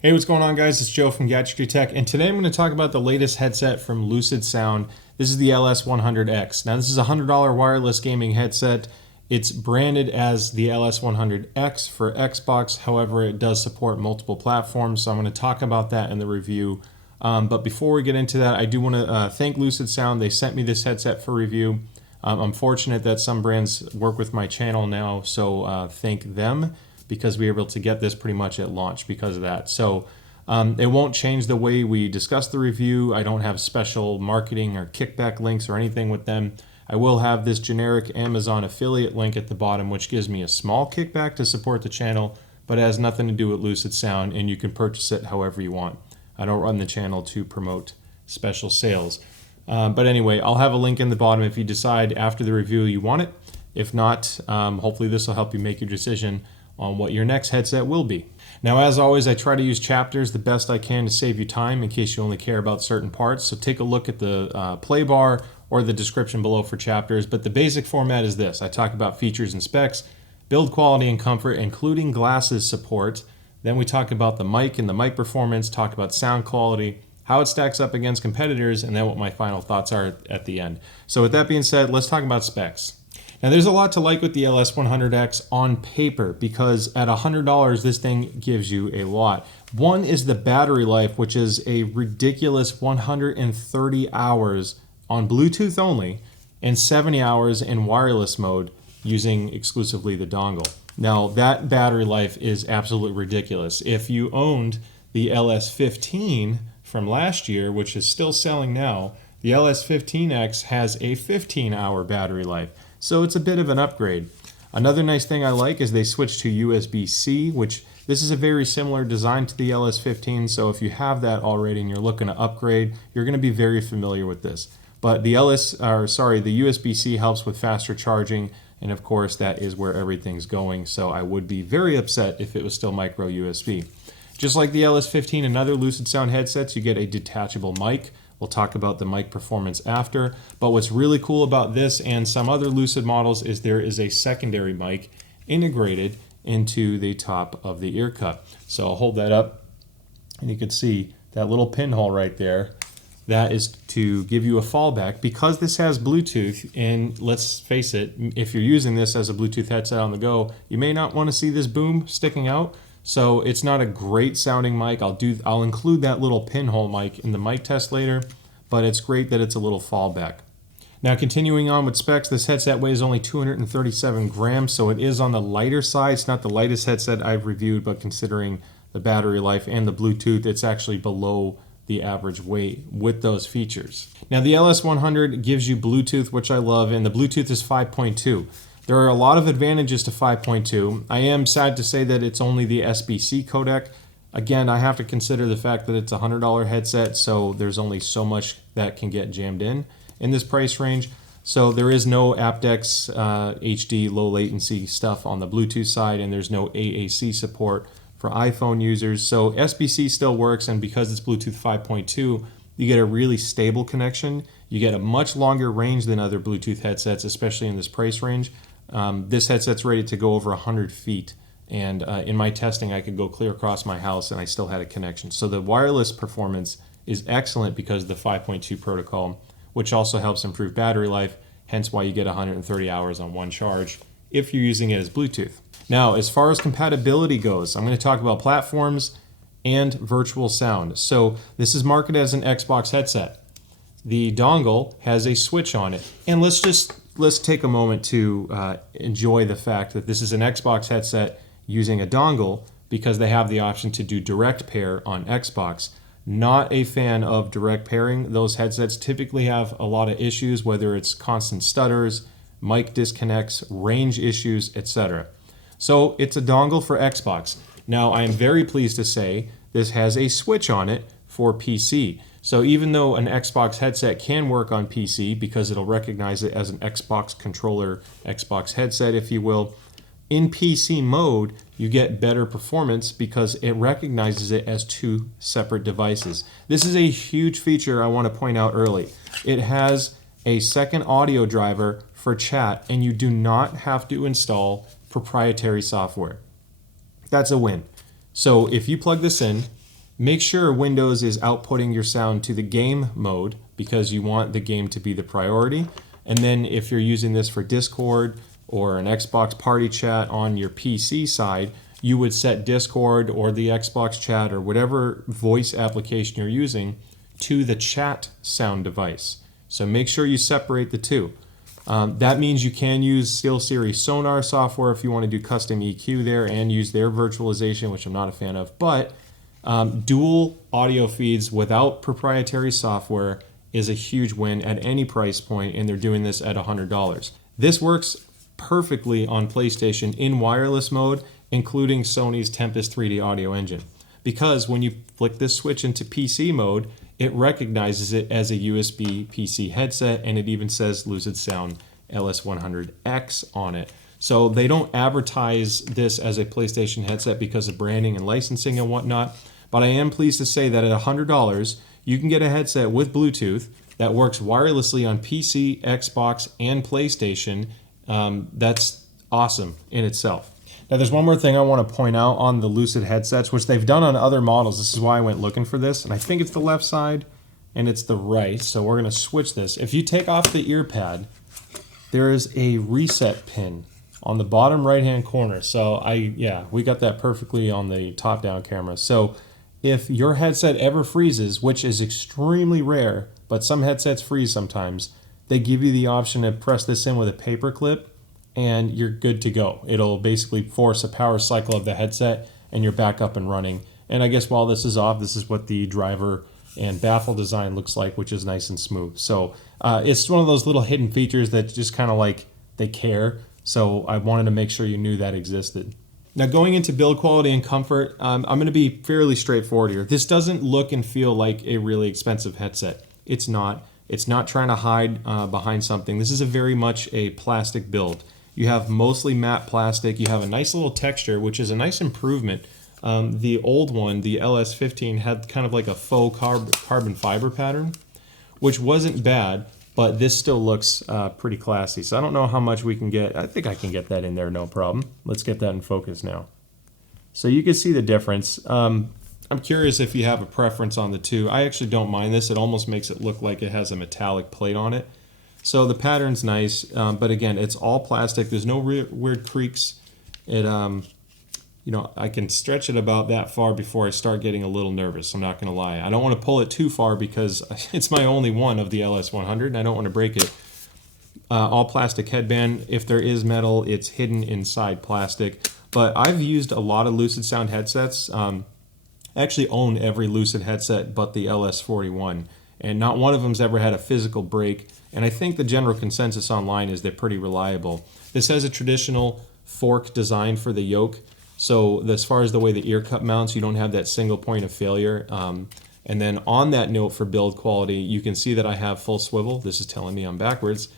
Hey, what's going on, guys? It's Joe from Gadgetry Tech, and today I'm going to talk about the latest headset from LucidSound. This is the LS100X. Now, this is a $100 wireless gaming headset. It's branded as the LS100X for Xbox. However, it does support multiple platforms, so I'm going to talk about that in the review. But before we get into that, I do want to thank LucidSound. They sent me this headset for review. I'm fortunate that some brands work with my channel now, so thank them, because we were able to get this pretty much at launch because of that. So it won't change the way we discuss the review. I don't have special marketing or kickback links or anything with them. I will have this generic Amazon affiliate link at the bottom, which gives me a small kickback to support the channel, but it has nothing to do with LucidSound, and you can purchase it however you want. I don't run the channel to promote special sales. But anyway, I'll have a link in the bottom if you decide after the review you want it. If not, hopefully this will help you make your decision on what your next headset will be. Now, as always, I try to use chapters the best I can to save you time in case you only care about certain parts. So take a look at the play bar or the description below for chapters. But the basic format is this. I talk about features and specs, build quality and comfort, including glasses support. Then we talk about the mic and the mic performance, talk about sound quality, how it stacks up against competitors, and then what my final thoughts are at the end. So with that being said, let's talk about specs. Now, there's a lot to like with the LS100X on paper, because at $100, this thing gives you a lot. One is the battery life, which is a ridiculous 130 hours on Bluetooth only and 70 hours in wireless mode using exclusively the dongle. Now, that battery life is absolutely ridiculous. If you owned the LS15 from last year, which is still selling now, the LS15X has a 15-hour battery life. So it's a bit of an upgrade. Another nice thing I like is they switched to USB-C, which this is a very similar design to the LS15. So if you have that already and you're looking to upgrade, you're going to be very familiar with this. But the USB-C helps with faster charging, and of course that is where everything's going. So I would be very upset if it was still micro USB. Just like the LS15 and other LucidSound headsets, you get a detachable mic. We'll talk about the mic performance after. But what's really cool about this and some other Lucid models is there is a secondary mic integrated into the top of the ear cup. So I'll hold that up, and you can see that little pinhole right there. That is to give you a fallback. Because this has Bluetooth, and let's face it, if you're using this as a Bluetooth headset on the go, you may not want to see this boom sticking out. So it's not a great sounding mic. I'll include that little pinhole mic in the mic test later, but it's great that it's a little fallback. Now, continuing on with specs, this headset weighs only 237 grams, so it is on the lighter side. It's not the lightest headset I've reviewed, but considering the battery life and the Bluetooth, it's actually below the average weight with those features. Now, the LS100 gives you Bluetooth, which I love, and the Bluetooth is 5.2. There are a lot of advantages to 5.2. I am sad to say that it's only the SBC codec. Again, I have to consider the fact that it's a $100 headset, so there's only so much that can get jammed in this price range. So there is no aptX HD low latency stuff on the Bluetooth side, and there's no AAC support for iPhone users. So SBC still works, and because it's Bluetooth 5.2, you get a really stable connection. You get a much longer range than other Bluetooth headsets, especially in this price range. This headset's rated to go over 100 feet, and in my testing I could go clear across my house and I still had a connection. So the wireless performance is excellent because of the 5.2 protocol, which also helps improve battery life, hence why you get 130 hours on one charge if you're using it as Bluetooth. Now, as far as compatibility goes, I'm going to talk about platforms and virtual sound. So this is marketed as an Xbox headset. The dongle has a switch on it, and let's take a moment to enjoy the fact that this is an Xbox headset using a dongle, because they have the option to do direct pair on Xbox. Not a fan of direct pairing. Those headsets typically have a lot of issues, whether it's constant stutters, mic disconnects, range issues, etc. So it's a dongle for Xbox. Now, I am very pleased to say this has a switch on it for PC. So even though an Xbox headset can work on PC because it'll recognize it as an Xbox controller, Xbox headset, if you will, in PC mode, you get better performance because it recognizes it as two separate devices. This is a huge feature I want to point out early. It has a second audio driver for chat, and you do not have to install proprietary software. That's a win. So if you plug this in Make sure Windows is outputting your sound to the game mode because you want the game to be the priority. And then if you're using this for Discord or an Xbox party chat on your PC side, you would set Discord or the Xbox chat or whatever voice application you're using to the chat sound device. So make sure you separate the two. That means you can use SteelSeries Sonar software if you want to do custom EQ there and use their virtualization, which I'm not a fan of. But dual audio feeds without proprietary software is a huge win at any price point, and they're doing this at $100. This works perfectly on PlayStation in wireless mode, including Sony's Tempest 3D audio engine. Because when you flick this switch into PC mode, it recognizes it as a USB PC headset, and it even says LucidSound LS100X on it. So they don't advertise this as a PlayStation headset because of branding and licensing and whatnot. But I am pleased to say that at $100, you can get a headset with Bluetooth that works wirelessly on PC, Xbox, and PlayStation. That's awesome in itself. Now there's one more thing I want to point out on the Lucid headsets, which they've done on other models. This is why I went looking for this, and I think it's the left side and it's the right, so we're going to switch this. If you take off the ear pad, there is a reset pin on the bottom right hand corner. So we got that perfectly on the top down camera. So if your headset ever freezes, which is extremely rare, but some headsets freeze sometimes, they give you the option to press this in with a paper clip and you're good to go. It'll basically force a power cycle of the headset and you're back up and running. And I guess while this is off, this is what the driver and baffle design looks like, which is nice and smooth. So it's one of those little hidden features that just kind of like they care. So I wanted to make sure you knew that existed. Now going into build quality and comfort, I'm going to be fairly straightforward here. This doesn't look and feel like a really expensive headset. It's not. It's not trying to hide behind something. This is a very much a plastic build. You have mostly matte plastic. You have a nice little texture, which is a nice improvement. The old one, the LS15, had kind of like a faux carbon fiber pattern, which wasn't bad, but this still looks pretty classy. So I don't know how much we can get. I think I can get that in there, no problem. Let's get that in focus now. So you can see the difference. I'm curious if you have a preference on the two. I actually don't mind this. It almost makes it look like it has a metallic plate on it. So the pattern's nice, but again, it's all plastic. There's no weird creaks. It, I can stretch it about that far before I start getting a little nervous. I'm not going to lie. I don't want to pull it too far because it's my only one of the LS100, and I don't want to break it. All plastic headband. If there is metal, it's hidden inside plastic. But I've used a lot of LucidSound headsets. I actually own every Lucid headset but the LS41, and not one of them's ever had a physical break. And I think the general consensus online is they're pretty reliable. This has a traditional fork design for the yoke. So as far as the way the ear cup mounts, you don't have that single point of failure. And then on that note for build quality, you can see that I have full swivel. This is telling me I'm backwards.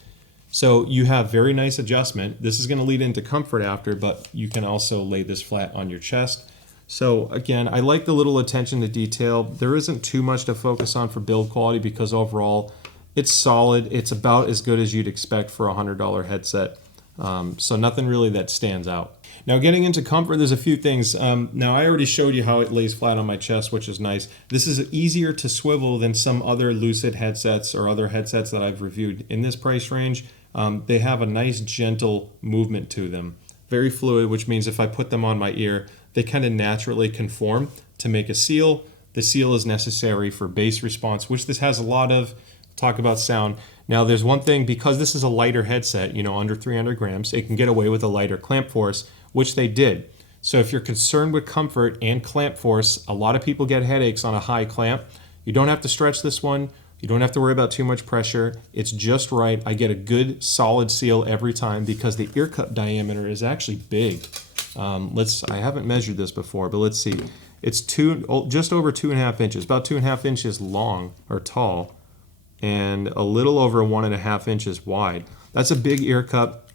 So you have very nice adjustment. This is going to lead into comfort after, but you can also lay this flat on your chest. So again, I like the little attention to detail. There isn't too much to focus on for build quality because overall it's solid. It's about as good as you'd expect for a $100 headset. So nothing really that stands out. Now getting into comfort, there's a few things. Now I already showed you how it lays flat on my chest, which is nice. This is easier to swivel than some other Lucid headsets or other headsets that I've reviewed in this price range. They have a nice gentle movement to them. Very fluid, which means if I put them on my ear, they kind of naturally conform to make a seal. The seal is necessary for bass response, which this has a lot of. Talk about sound. Now there's one thing, because this is a lighter headset, under 300 grams, it can get away with a lighter clamp force, which they did. So if you're concerned with comfort and clamp force, a lot of people get headaches on a high clamp. You don't have to stretch this one. You don't have to worry about too much pressure. It's just right. I get a good solid seal every time because the ear cup diameter is actually big. I haven't measured this before, but let's see. It's just over 2.5 inches, about 2.5 inches long or tall, and a little over 1.5 inches wide. That's a big ear cup.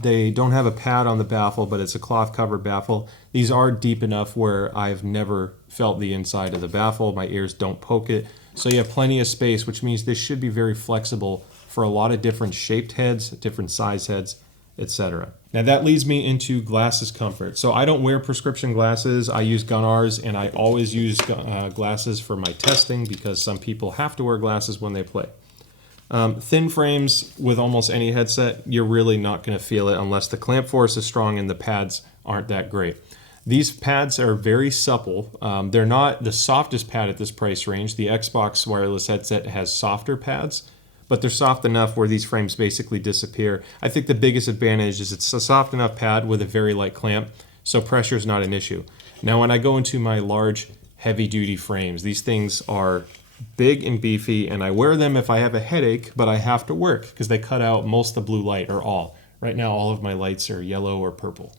They don't have a pad on the baffle, but it's a cloth covered baffle. These are deep enough where I've never felt the inside of the baffle. My ears don't poke it. So you have plenty of space, which means this should be very flexible for a lot of different shaped heads, different size heads, etc. Now that leads me into glasses comfort. So I don't wear prescription glasses. I use Gunnar's, and I always use glasses for my testing because some people have to wear glasses when they play. Thin frames with almost any headset, you're really not going to feel it unless the clamp force is strong and the pads aren't that great. These pads are very supple. They're not the softest pad at this price range. The Xbox wireless headset has softer pads, but they're soft enough where these frames basically disappear. I think the biggest advantage is it's a soft enough pad with a very light clamp, so pressure is not an issue. Now when I go into my large, heavy-duty frames, these things are big and beefy, and I wear them if I have a headache, but I have to work because they cut out most of the blue light, or all. Right now, all of my lights are yellow or purple.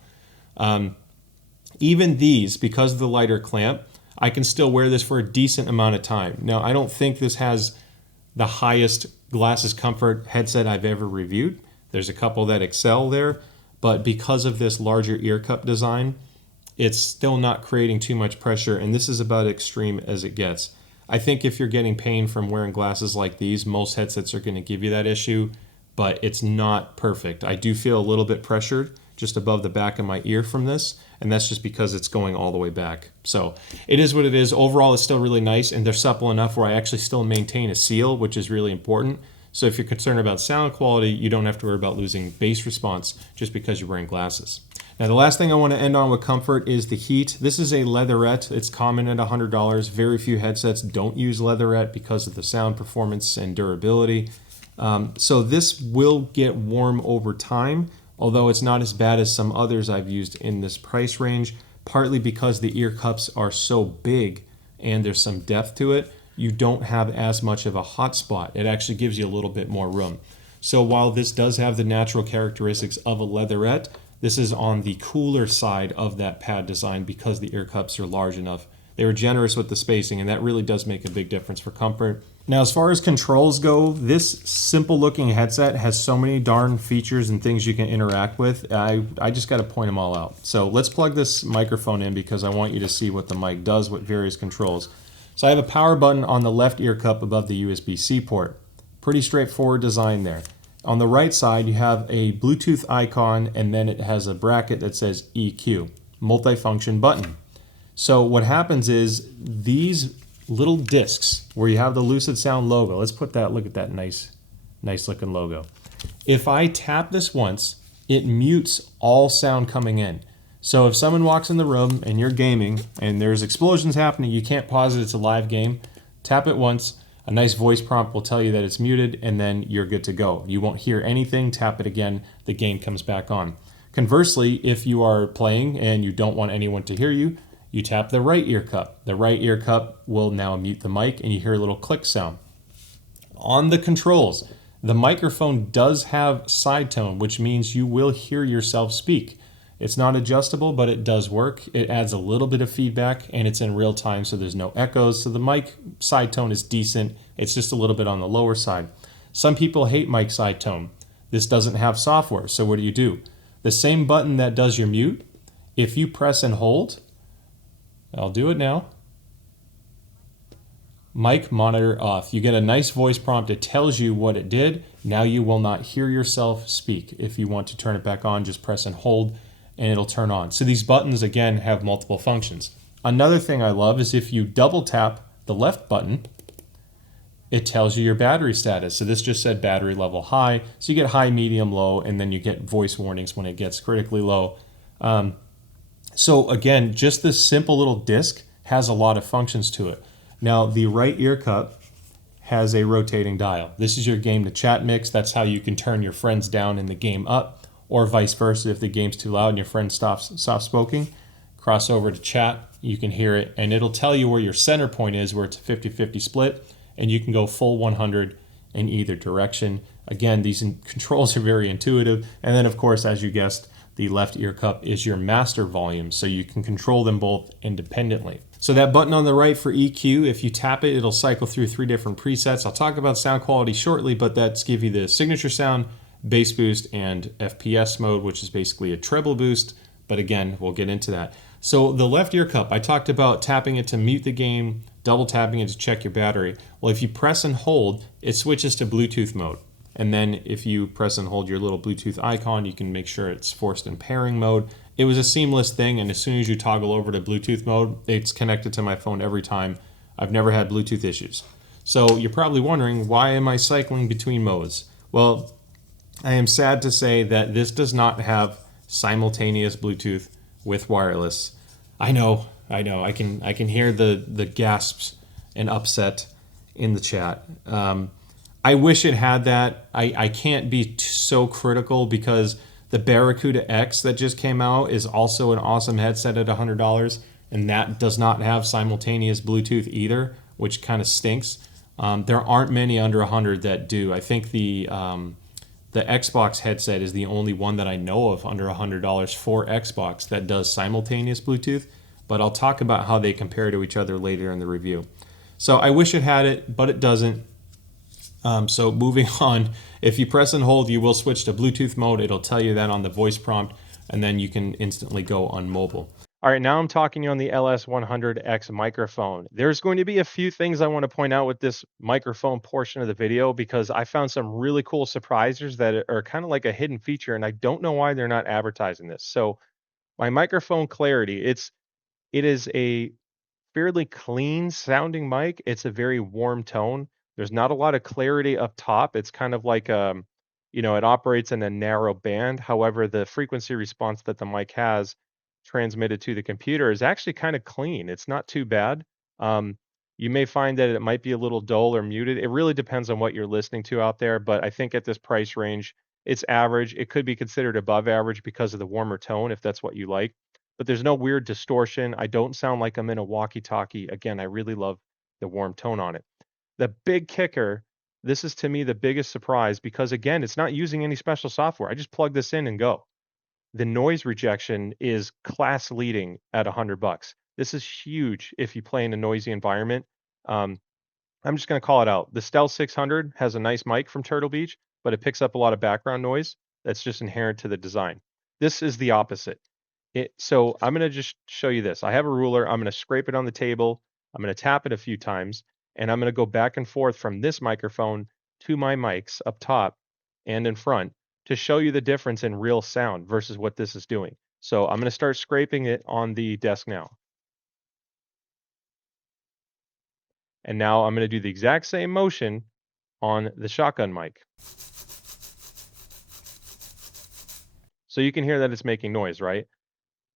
Even these, because of the lighter clamp, I can still wear this for a decent amount of time. Now, I don't think this has the highest glasses comfort headset I've ever reviewed. There's a couple that excel there, but because of this larger ear cup design, it's still not creating too much pressure, and this is about extreme as it gets. I think if you're getting pain from wearing glasses like these, most headsets are going to give you that issue, but it's not perfect. I do feel a little bit pressured just above the back of my ear from this, and that's just because it's going all the way back. So it is what it is. Overall, it's still really nice, and they're supple enough where I actually still maintain a seal, which is really important. So if you're concerned about sound quality, you don't have to worry about losing bass response just because you're wearing glasses. Now, the last thing I want to end on with comfort is the heat. This is a leatherette. It's common at $100. Very few headsets don't use leatherette because of the sound performance and durability. So this will get warm over time, although it's not as bad as some others I've used in this price range, partly because the ear cups are so big and there's some depth to it. You don't have as much of a hot spot. It actually gives you a little bit more room. So while this does have the natural characteristics of a leatherette, this is on the cooler side of that pad design because the ear cups are large enough. They were generous with the spacing, and that really does make a big difference for comfort. Now, as far as controls go, this simple looking headset has so many darn features and things you can interact with. I just got to point them all out. So let's plug this microphone in because I want you to see what the mic does with various controls. So I have a power button on the left ear cup above the USB-C port. Pretty straightforward design there. On the right side, you have a Bluetooth icon, and then it has a bracket that says EQ, multifunction button. So what happens is these little discs where you have the LucidSound logo, let's put that, look at that nice looking logo. If I tap this once, it mutes all sound coming in. So if someone walks in the room and you're gaming and there's explosions happening, you can't pause it, it's a live game, tap it once, a nice voice prompt will tell you that it's muted, and then you're good to go. You won't hear anything, tap it again, the game comes back on. Conversely, if you are playing and you don't want anyone to hear you, you tap the right ear cup. The right ear cup will now mute the mic, and you hear a little click sound. On the controls, the microphone does have side tone, which means you will hear yourself speak. It's not adjustable, but it does work. It adds a little bit of feedback, and it's in real time, so there's no echoes. So the mic side tone is decent. It's just a little bit on the lower side. Some people hate mic side tone. This doesn't have software, so what do? The same button that does your mute, if you press and hold, I'll do it now, mic monitor off. You get a nice voice prompt. It tells you what it did. Now you will not hear yourself speak. If you want to turn it back on, just press and hold, and it'll turn on. So these buttons, again, have multiple functions. Another thing I love is if you double tap the left button, it tells you your battery status. So this just said battery level high. So you get high, medium, low, and then you get voice warnings when it gets critically low. So again, just this simple little disc has a lot of functions to it. Now, the right ear cup has a rotating dial. This is your game to chat mix. That's how you can turn your friends down and the game up, or vice versa. If the game's too loud and your friend stops speaking, cross over to chat, you can hear it, and it'll tell you where your center point is, where it's a 50-50 split, and you can go full 100 in either direction. Again, these controls are very intuitive. And then, of course, as you guessed, the left ear cup is your master volume, so you can control them both independently. So that button on the right for EQ, if you tap it, it'll cycle through 3 different presets. I'll talk about sound quality shortly, but that's give you the signature sound, bass boost, and FPS mode, which is basically a treble boost. But again, we'll get into that. So the left ear cup, I talked about tapping it to mute the game, double tapping it to check your battery. Well, if you press and hold, it switches to Bluetooth mode. And then if you press and hold your little Bluetooth icon, you can make sure it's forced in pairing mode. It was a seamless thing, and as soon as you toggle over to Bluetooth mode, it's connected to my phone every time. I've never had Bluetooth issues. So you're probably wondering, why am I cycling between modes? Well, I am sad to say that this does not have simultaneous Bluetooth with wireless. I know. I can hear the gasps and upset in the chat. I wish it had that. I can't be so critical because the Barracuda X that just came out is also an awesome headset at $100, and that does not have simultaneous Bluetooth either, which kind of stinks. There aren't many under 100 that do. I think the Xbox headset is the only one that I know of under $100 for Xbox that does simultaneous Bluetooth, but I'll talk about how they compare to each other later in the review. So I wish it had it, but it doesn't. So moving on, if you press and hold, you will switch to Bluetooth mode. It'll tell you that on the voice prompt, and then you can instantly go on mobile. All right, now I'm talking to you on the LS100X microphone. There's going to be a few things I want to point out with this microphone portion of the video because I found some really cool surprises that are kind of like a hidden feature, and I don't know why they're not advertising this. So my microphone clarity, it is a fairly clean sounding mic. It's a very warm tone. There's not a lot of clarity up top. It's kind of like it operates in a narrow band. However, the frequency response that the mic has transmitted to the computer is actually kind of clean. It's not too bad. You may find that it might be a little dull or muted. It really depends on what you're listening to out there, but I think at this price range, it's average. It could be considered above average because of the warmer tone, if that's what you like. But there's no weird distortion. I don't sound like I'm in a walkie-talkie. Again, I really love the warm tone on it. The big kicker, this is to me the biggest surprise because again, it's not using any special software. I just plug this in and go. The noise rejection is class leading at $100. This is huge if you play in a noisy environment. I'm just going to call it out. The Stealth 600 has a nice mic from Turtle Beach, but it picks up a lot of background noise. That's just inherent to the design. This is the opposite. So I'm going to just show you this. I have a ruler. I'm going to scrape it on the table. I'm going to tap it a few times, and I'm going to go back and forth from this microphone to my mics up top and in front to show you the difference in real sound versus what this is doing. So I'm going to start scraping it on the desk now. And now I'm going to do the exact same motion on the shotgun mic. So you can hear that it's making noise, right?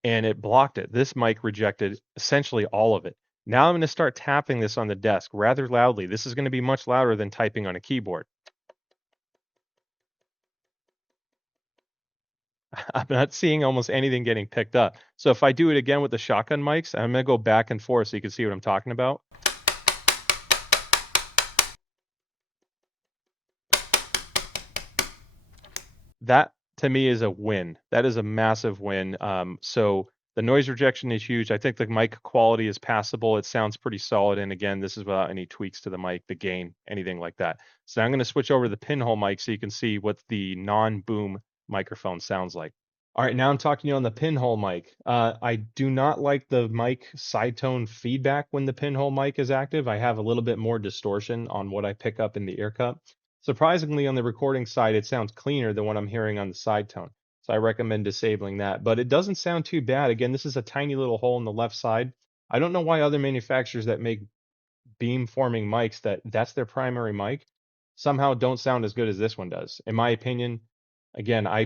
And it blocked it. This mic rejected essentially all of it. Now I'm going to start tapping this on the desk rather loudly. This is going to be much louder than typing on a keyboard. I'm not seeing almost anything getting picked up. So if I do it again with the shotgun mics, I'm going to go back and forth so you can see what I'm talking about. That to me is a win. That is a massive win. So the noise rejection is huge. I think the mic quality is passable. It sounds pretty solid. And again, this is without any tweaks to the mic, the gain, anything like that. So I'm going to switch over to the pinhole mic so you can see what the non-boom microphone sounds like. All right, now I'm talking to you on the pinhole mic. I do not like the mic side tone feedback when the pinhole mic is active. I have a little bit more distortion on what I pick up in the ear cup. Surprisingly, on the recording side, it sounds cleaner than what I'm hearing on the side tone. So I recommend disabling that, but it doesn't sound too bad. Again, this is a tiny little hole in the left side. I don't know why other manufacturers that make beam forming mics that's their primary mic somehow don't sound as good as this one does. In my opinion, again, I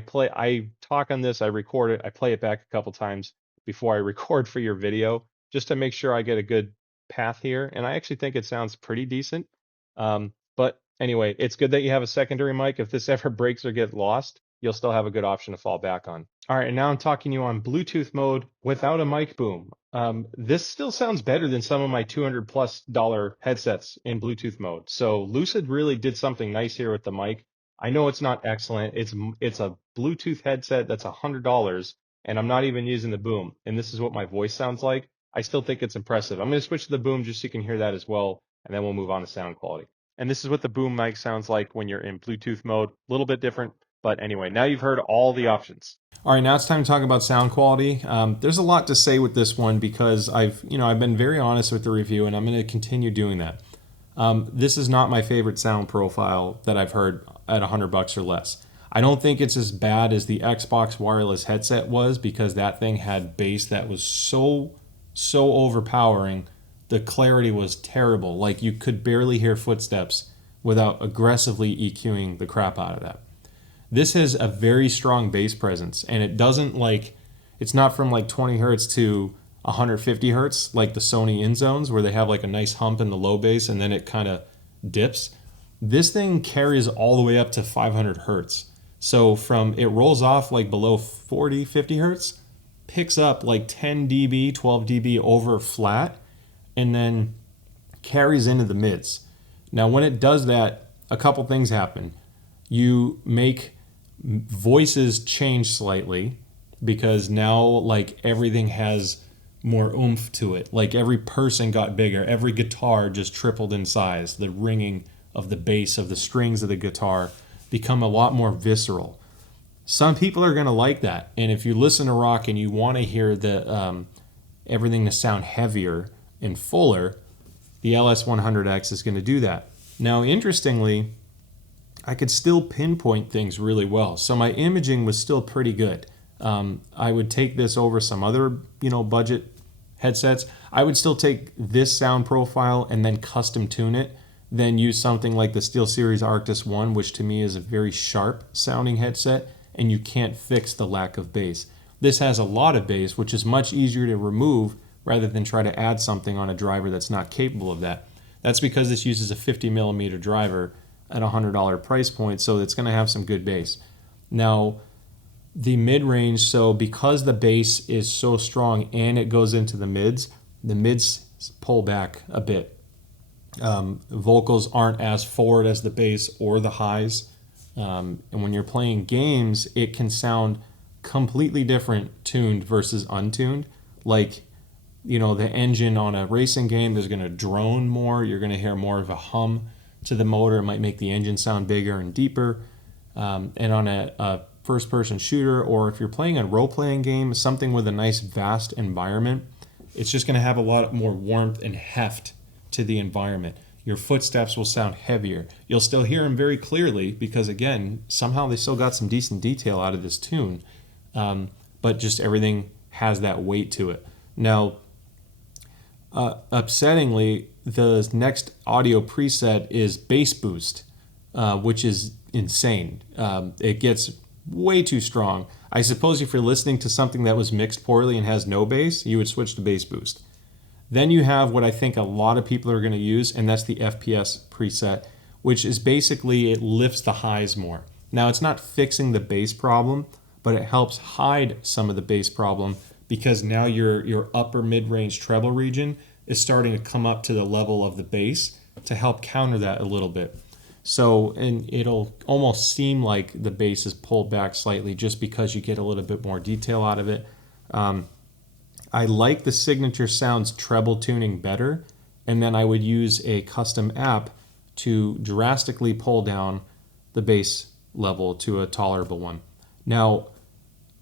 talk on this, I record it, I play it back a couple times before I record for your video just to make sure I get a good path here. And I actually think it sounds pretty decent. But anyway, it's good that you have a secondary mic. If this ever breaks or gets lost, you'll still have a good option to fall back on. All right, and now I'm talking to you on Bluetooth mode without a mic boom. This still sounds better than some of my $200+ headsets in Bluetooth mode. So Lucid really did something nice here with the mic. I know it's not excellent. It's a Bluetooth headset that's $100, and I'm not even using the boom. And this is what my voice sounds like. I still think it's impressive. I'm going to switch to the boom just so you can hear that as well, and then we'll move on to sound quality. And this is what the boom mic sounds like when you're in Bluetooth mode. A little bit different, but anyway, now you've heard all the options. All right, now it's time to talk about sound quality. There's a lot to say with this one because I've been very honest with the review, and I'm going to continue doing that. This is not my favorite sound profile that I've heard at $100 or less. I don't think it's as bad as the Xbox wireless headset was, because that thing had bass that was so overpowering. The clarity was terrible. Like, you could barely hear footsteps without aggressively EQing the crap out of that. This has a very strong bass presence, and it doesn't it's not from like 20 hertz to 150 hertz like the Sony InZones, where they have like a nice hump in the low bass and then it kind of dips. This thing carries all the way up to 500 hertz. So it rolls off like below 40, 50 hertz, picks up like 10 dB, 12 dB over flat, and then carries into the mids. Now, when it does that, a couple things happen. You make voices change slightly, because now like everything has more oomph to it. Like, every person got bigger. Every guitar just tripled in size. The ringing of the bass, of the strings of the guitar, become a lot more visceral. Some people are going to like that. And if you listen to rock and you want to hear everything to sound heavier and fuller, the LS100X is going to do that. Now, interestingly, I could still pinpoint things really well. So my imaging was still pretty good. I would take this over some other, budget headsets. I would still take this sound profile and then custom tune it, then use something like the SteelSeries Arctis 1, which to me is a very sharp sounding headset, and you can't fix the lack of bass. This has a lot of bass, which is much easier to remove rather than try to add something on a driver that's not capable of that. That's because this uses a 50 millimeter driver at a $100 price point, so it's going to have some good bass. Now, the mid-range, so because the bass is so strong and it goes into the mids pull back a bit. Vocals aren't as forward as the bass or the highs. And when you're playing games, it can sound completely different tuned versus untuned. Like, the engine on a racing game is going to drone more. You're going to hear more of a hum to the motor. It might make the engine sound bigger and deeper. And on a first-person shooter, or if you're playing a role-playing game, something with a nice vast environment, it's just going to have a lot more warmth and heft to the environment. Your footsteps will sound heavier. You'll still hear them very clearly because, again, somehow they still got some decent detail out of this tune, but just everything has that weight to it. Now, upsettingly, the next audio preset is bass boost, which is insane. It gets way too strong. I suppose if you're listening to something that was mixed poorly and has no bass, you would switch to bass boost. Then you have what I think a lot of people are going to use, and that's the FPS preset, which is basically it lifts the highs more. Now, it's not fixing the bass problem, but it helps hide some of the bass problem, because now your upper mid-range treble region is starting to come up to the level of the bass to help counter that a little bit. So, and it'll almost seem like the bass is pulled back slightly just because you get a little bit more detail out of it. I like the Signature Sounds treble tuning better, and then I would use a custom app to drastically pull down the bass level to a tolerable one. Now,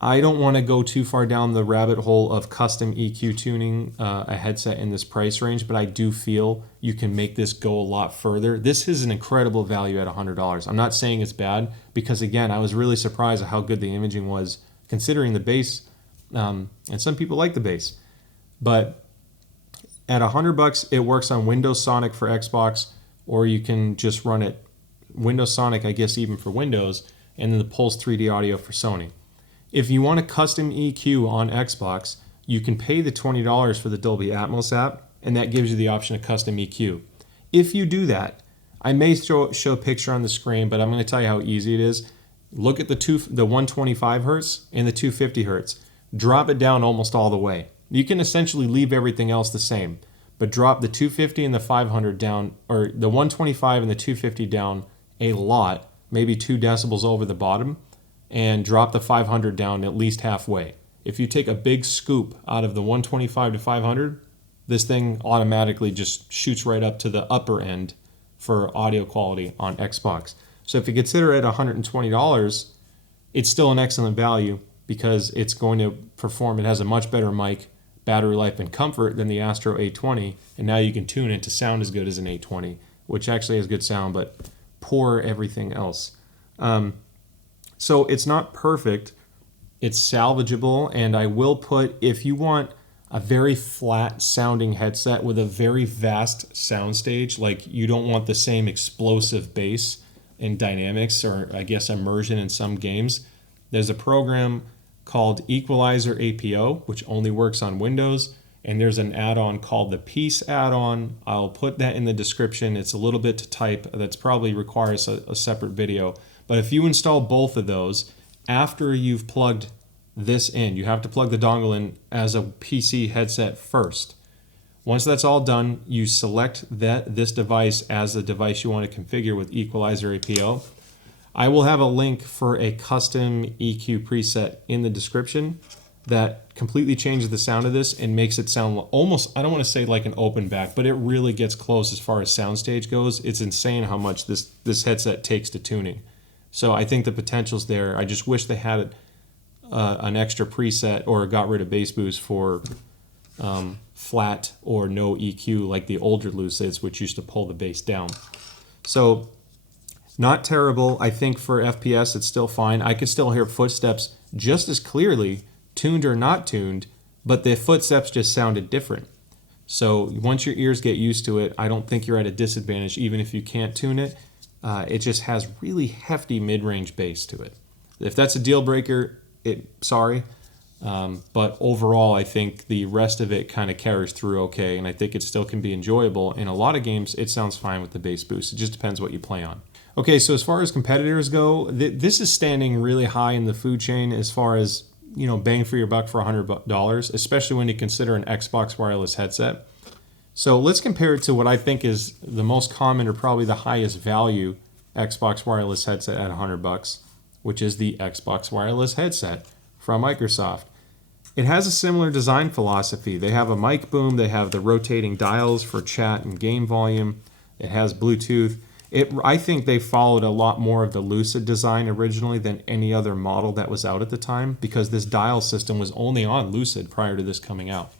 I don't want to go too far down the rabbit hole of custom EQ tuning a headset in this price range, but I do feel you can make this go a lot further. This is an incredible value at $100. I'm not saying it's bad, because again, I was really surprised at how good the imaging was considering the bass, and some people like the bass. But at $100, it works on Windows Sonic for Xbox, or you can just run it Windows Sonic, I guess, even for Windows, and then the Pulse 3D audio for Sony. If you want a custom EQ on Xbox, you can pay the $20 for the Dolby Atmos app, and that gives you the option of custom EQ. If you do that, I may show a picture on the screen, but I'm going to tell you how easy it is. Look at the 125 hertz and the 250 hertz. Drop it down almost all the way. You can essentially leave everything else the same, but drop the 250 and the 500 down, or the 125 and the 250 down a lot, maybe 2 decibels over the bottom, and drop the 500 down at least halfway. If you take a big scoop out of the 125 to 500, this thing automatically just shoots right up to the upper end for audio quality on Xbox. So if you consider it $120, it's still an excellent value, because it's going to perform. It has a much better mic, battery life, and comfort than the Astro A20, and now you can tune it to sound as good as an A20, which actually has good sound, but poor everything else. So it's not perfect. It's salvageable, and I will put, if you want a very flat sounding headset with a very vast soundstage, like you don't want the same explosive bass and dynamics, or I guess immersion in some games, there's a program called Equalizer APO, which only works on Windows, and there's an add-on called the Peace add-on. I'll put that in the description. It's a little bit to type. That's probably requires a separate video. But if you install both of those, after you've plugged this in, you have to plug the dongle in as a PC headset first. Once that's all done, you select this device as the device you want to configure with Equalizer APO. I will have a link for a custom EQ preset in the description that completely changes the sound of this and makes it sound almost, I don't want to say like an open back, but it really gets close as far as soundstage goes. It's insane how much this headset takes to tuning. So I think the potential's there. I just wish they had an extra preset or got rid of bass boost for flat or no EQ like the older Lucids, which used to pull the bass down. So not terrible. I think for FPS it's still fine. I could still hear footsteps just as clearly, tuned or not tuned, but the footsteps just sounded different. So once your ears get used to it, I don't think you're at a disadvantage even if you can't tune it. It just has really hefty mid-range bass to it. If that's a deal breaker, sorry. But overall, I think the rest of it kind of carries through okay, and I think it still can be enjoyable. In a lot of games, it sounds fine with the bass boost. It just depends what you play on. Okay, so as far as competitors go, this is standing really high in the food chain as far as, you know, bang for your buck for $100, especially when you consider an Xbox wireless headset. So let's compare it to what I think is the most common or probably the highest value Xbox wireless headset at $100, which is the Xbox wireless headset from Microsoft. It has a similar design philosophy. They have a mic boom, they have the rotating dials for chat and game volume, it has Bluetooth. I think they followed a lot more of the Lucid design originally than any other model that was out at the time, because this dial system was only on Lucid prior to this coming out.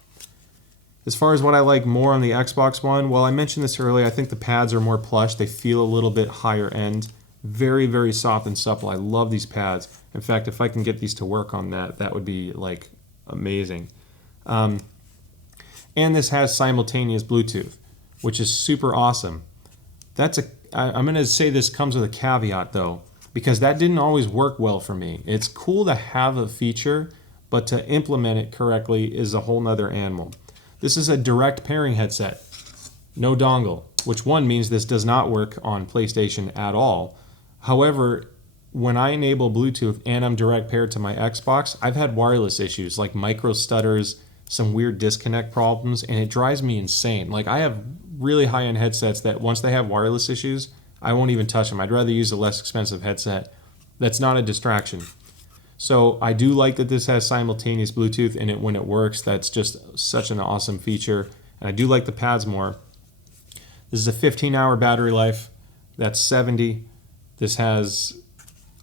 As far as what I like more on the Xbox One, well, I mentioned this earlier, I think the pads are more plush. They feel a little bit higher end. Very, very soft and supple. I love these pads. In fact, if I can get these to work on that would be like amazing. And this has simultaneous Bluetooth, which is super awesome. I'm going to say this comes with a caveat though, because that didn't always work well for me. It's cool to have a feature, but to implement it correctly is a whole nother animal. This is a direct pairing headset, no dongle, which one means this does not work on PlayStation at all. However, when I enable Bluetooth and I'm direct paired to my Xbox, I've had wireless issues like micro stutters, some weird disconnect problems, and it drives me insane. Like I have really high-end headsets that once they have wireless issues, I won't even touch them. I'd rather use a less expensive headset that's not a distraction. So I do like that this has simultaneous Bluetooth in it when it works. That's just such an awesome feature. And I do like the pads more. This is a 15-hour battery life. That's 70. This has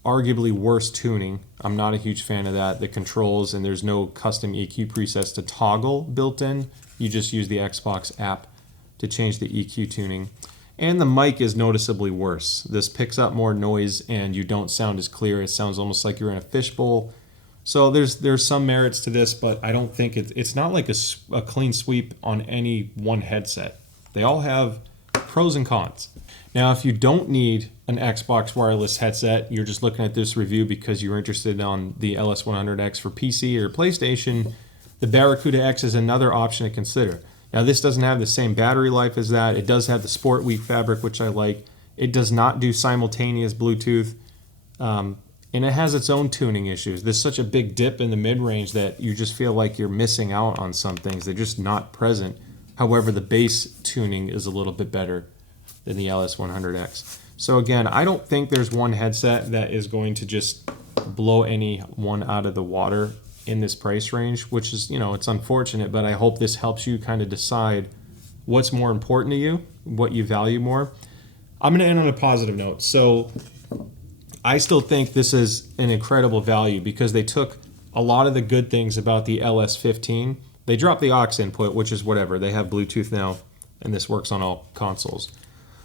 arguably worse tuning. I'm not a huge fan of that. The controls, and there's no custom EQ presets to toggle built in. You just use the Xbox app to change the EQ tuning. And the mic is noticeably worse. This picks up more noise and you don't sound as clear. It sounds almost like you're in a fishbowl. So there's some merits to this, but I don't think it's not like a clean sweep on any one headset. They all have pros and cons. Now, if you don't need an Xbox wireless headset, you're just looking at this review because you're interested on the LS100X for PC or PlayStation, the Barracuda X is another option to consider. Now, this doesn't have the same battery life as that. It does have the Sport Week fabric, which I like. It does not do simultaneous Bluetooth, and it has its own tuning issues. There's such a big dip in the mid-range that you just feel like you're missing out on some things. They're just not present. However, the bass tuning is a little bit better than the LS100X. So again, I don't think there's one headset that is going to just blow anyone out of the water in this price range, which is, you know, it's unfortunate, but I hope this helps you kind of decide what's more important to you, what you value more. I'm going to end on a positive note. So I still think this is an incredible value because they took a lot of the good things about the LS15. They dropped the aux input, which is whatever. They have Bluetooth now, and this works on all consoles.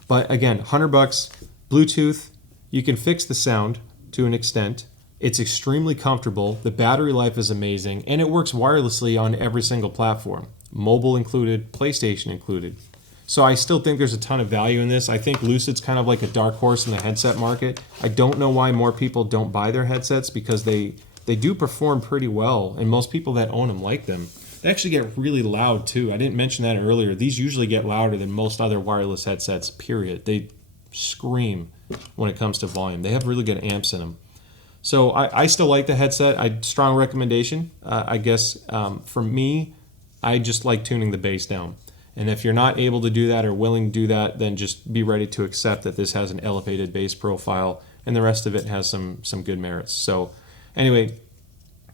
But again, $100, Bluetooth, You can fix the sound to an extent. It's extremely comfortable. The battery life is amazing, and it works wirelessly on every single platform, mobile included, PlayStation included. So I still think there's a ton of value in this. I think Lucid's kind of like a dark horse in the headset market. I don't know why more people don't buy their headsets, because they do perform pretty well, and most people that own them like them. They actually get really loud too. I didn't mention that earlier. These usually get louder than most other wireless headsets, period. They scream when it comes to volume. They have really good amps in them. So I still like the headset. Strong recommendation. I guess for me, I just like tuning the bass down. And if you're not able to do that or willing to do that, then just be ready to accept that this has an elevated bass profile and the rest of it has some good merits. So anyway,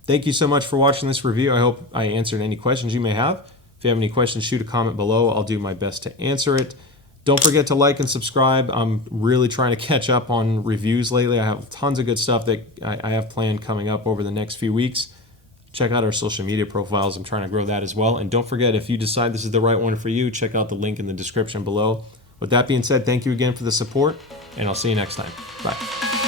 thank you so much for watching this review. I hope I answered any questions you may have. If you have any questions, shoot a comment below. I'll do my best to answer it. Don't forget to like and subscribe. I'm really trying to catch up on reviews lately. I have tons of good stuff that I have planned coming up over the next few weeks. Check out our social media profiles. I'm trying to grow that as well. And don't forget, if you decide this is the right one for you, check out the link in the description below. With that being said, thank you again for the support, and I'll see you next time. Bye.